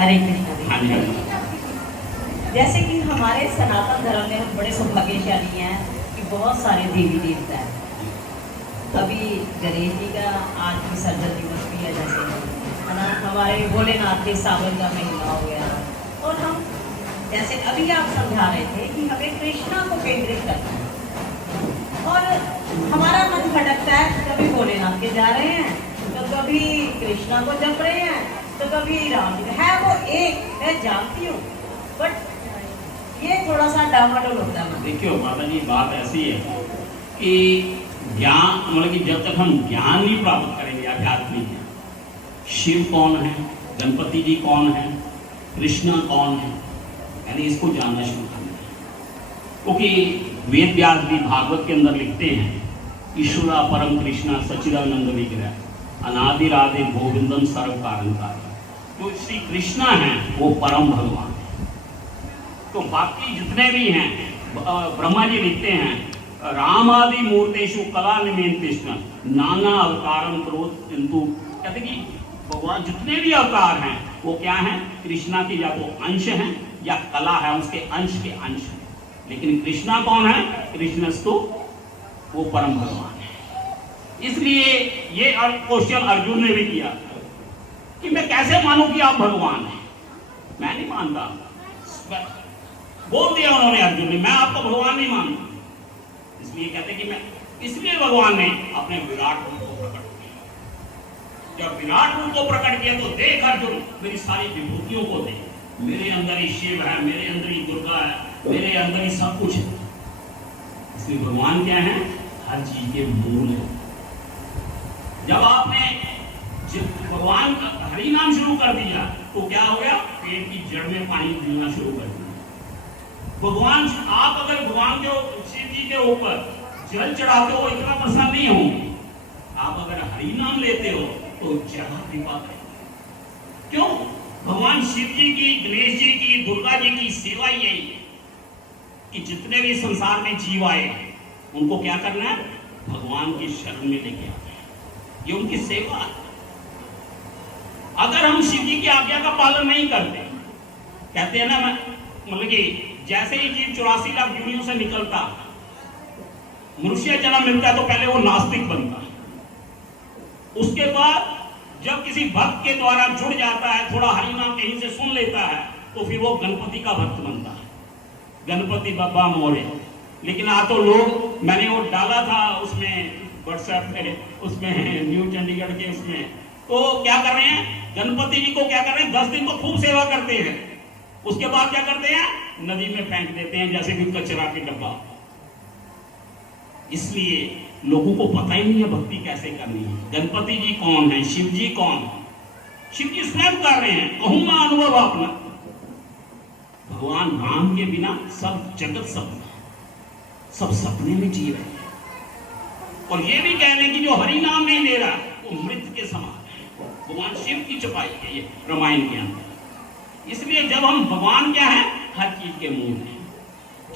हरे कृष्ण। हाँ जी, हाँ जी। जैसे कि हमारे सनातन धर्म में हम बड़े सौभाग्यशाली हैं कि बहुत सारे देवी देवता हैं। अभी गणेश जी का आज विसर्जन दिवस भी है, जैसे है ना, हमारे भोलेनाथ के सावन का महीना हो गया। और हम जैसे अभी आप समझा रहे थे कि हमें कृष्णा को केंद्रित करना है, और हमारा मन भटकता है, कभी भोलेनाथ के जा रहे हैं तो कभी कृष्णा को जप रहे हैं तो कभी राम जी है, वो एक मैं जानती हूँ, बट ये थोड़ा सा डामाडोल होता है। देखियो माता जी, बात ऐसी है कि ज्ञान मतलब कि जब तक हम ज्ञान नहीं प्राप्त करेंगे आध्यात्मिक ज्ञान, शिव कौन है, गणपति जी कौन है, कृष्णा कौन है, यानी इसको जानना शुरू करना है। क्योंकि वेद व्यास भी भागवत के अंदर लिखते हैं, ईश्वरा परम कृष्णा सच्चिदानंद विग्रह अनादि राधे गोविंदम सर्व कारण कार्य। तो श्री कृष्णा है वो परम भगवान है। तो बाकी जितने भी हैं, ब्रह्मा जी लिखते हैं रामादि मूर्तेषु कला निमेंतिष्ण नाना अवतारम करोत, किंतु कहते कि भगवान जितने भी अवतार हैं वो क्या हैं, कृष्णा के या तो अंश हैं या कला है उसके अंश के अंश हैं। लेकिन कृष्णा कौन है, कृष्णस्तु वो परम भगवान है। इसलिए ये क्वेश्चन अर्जुन ने भी किया कि मैं कैसे मानूं कि आप भगवान हैं। मैं नहीं मानता, बोल दिया उन्होंने अर्जुन ने, मैं आपको भगवान नहीं मानता। इसलिए कहते कि मैं, इसलिए भगवान ने अपने विराट रूप को प्रकट किया। जब विराट रूप को प्रकट किया तो देख अर्जुन, मेरी सारी विभूतियों को देख, मेरे अंदर ही शिव है, मेरे अंदर ही दुर्गा है, मेरे अंदर ही सब कुछ है। इसलिए भगवान क्या है, हर चीज के मूल है। जब आपने भगवान का हरि नाम शुरू कर दिया तो क्या हो गया, पेट की जड़ में पानी मिलना शुरू कर दिया। भगवान, आप अगर भगवान के शिव जी के ऊपर जल चढ़ाते हो इतना प्रसन्न नहीं होंगे। आप अगर हरि नाम लेते हो तो जगह कृपा करेंगे। क्यों, भगवान शिव जी की, गणेश जी की, दुर्गा जी की सेवा यही है कि जितने भी संसार में जीव आए उनको क्या करना है, भगवान की शरण में लेके आना है। ये उनकी सेवा है। अगर हम शिव जी की आज्ञा का पालन नहीं करते, कहते हैं ना, मतलब कि जैसे ही जीव 84 लाख योनियों से निकलता, मनुष्य जन्म मिलता है तो पहले वो नास्तिक बनता है। उसके बाद जब किसी भक्त के द्वारा जुड़ जाता है, थोड़ा हरि नाम कहीं से सुन लेता है, तो फिर वो गणपति का भक्त बनता है, गणपति बप्पा मोरे। लेकिन आज तो लोग, मैंने वो डाला था उसमें व्हाट्सएप में, उसमें न्यू चंडीगढ़ के उसमें, तो क्या कर रहे हैं, गणपति जी को क्या कर रहे हैं, 10 दिन तो खूब सेवा करते हैं, उसके बाद क्या करते हैं, नदी में फेंक देते हैं जैसे कि कचरा के डब्बा। इसलिए लोगों को पता ही नहीं है भक्ति कैसे करनी है। गणपति जी कौन है, शिव जी कौन है, शिव जी स्वयं कर रहे हैं, कहूं मैं अनुभव अपना। भगवान राम के बिना सब जगत सपना, सब सपने में जी रहे हैं। और ये भी कह रहे हैं कि जो हरि नाम नहीं ले रहा वो मृत के समान है। भगवान शिव की चपाई है ये रामायण के अंदर। इसलिए जब हम, भगवान क्या है, हर चीज के मूल है।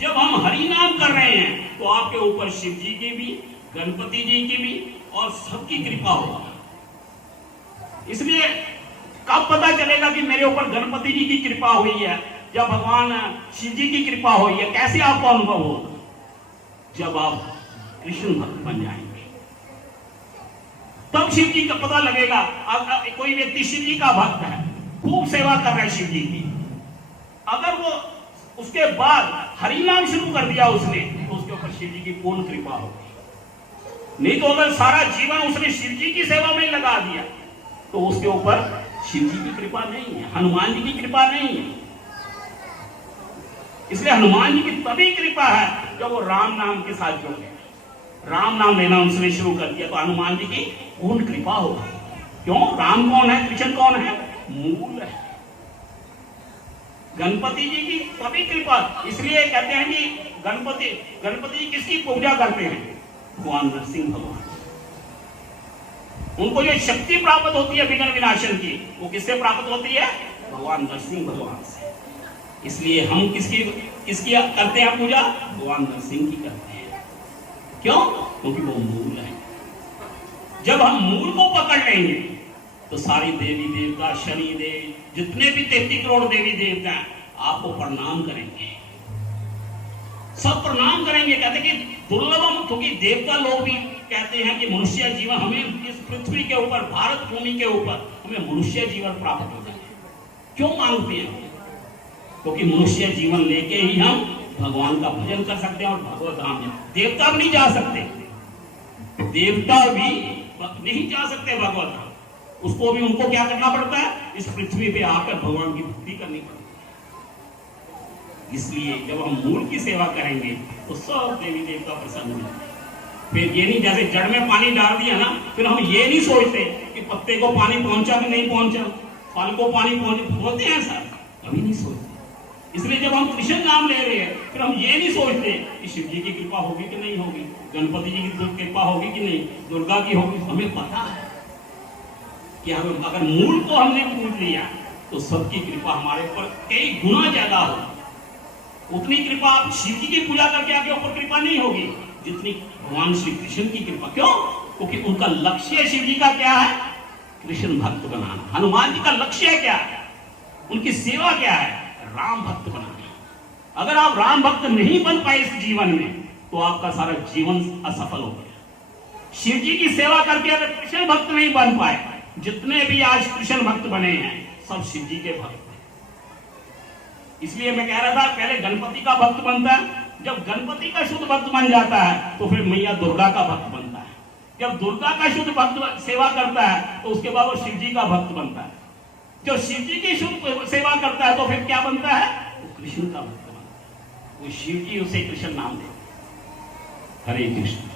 जब हम हरि नाम कर रहे हैं तो आपके ऊपर शिव जी की भी, गणपति जी की भी और सबकी कृपा होगी। इसलिए कब पता चलेगा कि मेरे ऊपर गणपति जी की कृपा हुई है, जब भगवान शिव जी की कृपा हुई है। कैसे आपको अनुभव होगा, जब आप कृष्ण भक्त बन जाएंगे, तब शिव जी का पता लगेगा। कोई व्यक्ति शिव जी का भक्त है, खूब सेवा कर रहा है शिव जी की, अगर वो उसके बाद हरि नाम शुरू कर दिया उसने, तो उसके ऊपर शिव जी की पूर्ण कृपा होगी। नहीं तो अगर सारा जीवन उसने शिव जी की सेवा में लगा दिया तो उसके ऊपर शिव जी की कृपा नहीं है, हनुमान जी की कृपा नहीं है। इसलिए हनुमान जी की तभी कृपा है जब वो राम नाम के साथ जुड़ गए, राम नाम लेना उसने शुरू कर दिया, तो हनुमान जी की पूर्ण कृपा होगी। क्यों, राम कौन है, कृष्ण कौन है, मूल है। गणपति जी की तभी कृपा, इसलिए कहते हैं कि गणपति जी किसकी पूजा करते हैं, भगवान नरसिंह भगवान। उनको जो शक्ति प्राप्त होती है विघ्न विनाशन की, वो किससे प्राप्त होती है, भगवान नरसिंह भगवान से। इसलिए हम किसकी करते हैं पूजा, भगवान नरसिंह की करते हैं। क्यों, क्योंकि वो मूल है। जब हम मूल को पकड़ लेंगे तो सारी देवी देवता, शनि देवी, जितने भी 33 करोड़ देवी देवता हैं आपको प्रणाम करेंगे, सब प्रणाम करेंगे। कहते कि दुर्लभम, क्योंकि देवता लोग भी कहते हैं कि मनुष्य जीवन, हमें इस पृथ्वी के ऊपर, भारत भूमि के ऊपर हमें मनुष्य जीवन प्राप्त हो जाए। क्यों मांगते हैं? क्योंकि मनुष्य जीवन लेके ही हम भगवान का भजन कर सकते हैं और भगवत धाम में। देवता भी नहीं जा सकते, देवता भी नहीं जा सकते भगवत धाम, उसको भी, उनको क्या करना पड़ता है? इस पृथ्वी पे आकर भगवान की भक्ति करनी पड़ती है। इसलिए जब हम मूल की सेवा करेंगे तो सब देवी देवता प्रसन्न होंगे। फिर ये नहीं, जैसे जड़ में पानी डाल दिया ना, फिर हम ये नहीं सोचते कि पत्ते को पानी पहुंचा कि नहीं पहुंचा, फल को पानी पहुंचते हैं सर, कभी नहीं सोचते। इसलिए जब हम कृष्ण नाम ले रहे हैं, फिर हम ये नहीं सोचते कि शिव जी की कृपा होगी कि नहीं होगी, गणपति जी की कृपा होगी कि नहीं, दुर्गा की होगी। हमें पता है कि हम अगर मूल को हमने पूज लिया तो सबकी कृपा हमारे ऊपर कई गुना ज्यादा होगी। उतनी कृपा आप शिव जी की पूजा करके आपके ऊपर कृपा नहीं होगी जितनी भगवान श्री कृष्ण की कृपा। क्यों? क्योंकि उनका लक्ष्य शिव जी का क्या है? कृष्ण भक्त बनाना। हनुमान जी का लक्ष्य क्या है? उनकी सेवा क्या है? राम भक्त बनाना। अगर आप राम भक्त नहीं बन पाए इस जीवन में तो आपका सारा जीवन असफल हो गया। शिव जी की सेवा करके अगर कृष्ण भक्त नहीं बन पाए, जितने भी आज कृष्ण भक्त बने हैं सब शिव जी के भक्त हैं। इसलिए मैं कह रहा था, पहले गणपति का भक्त बनता है, जब गणपति का शुद्ध भक्त बन जाता है तो फिर मैया दुर्गा का भक्त बनता है। जब दुर्गा का शुद्ध भक्त सेवा करता है तो उसके बाद वो शिव जी का भक्त बनता है। जो शिव जी की शुद्ध सेवा करता है तो फिर क्या बनता है? वो कृष्ण का भक्त बनता है। वो शिव जी उसे कृष्ण नाम देते। हरे कृष्ण।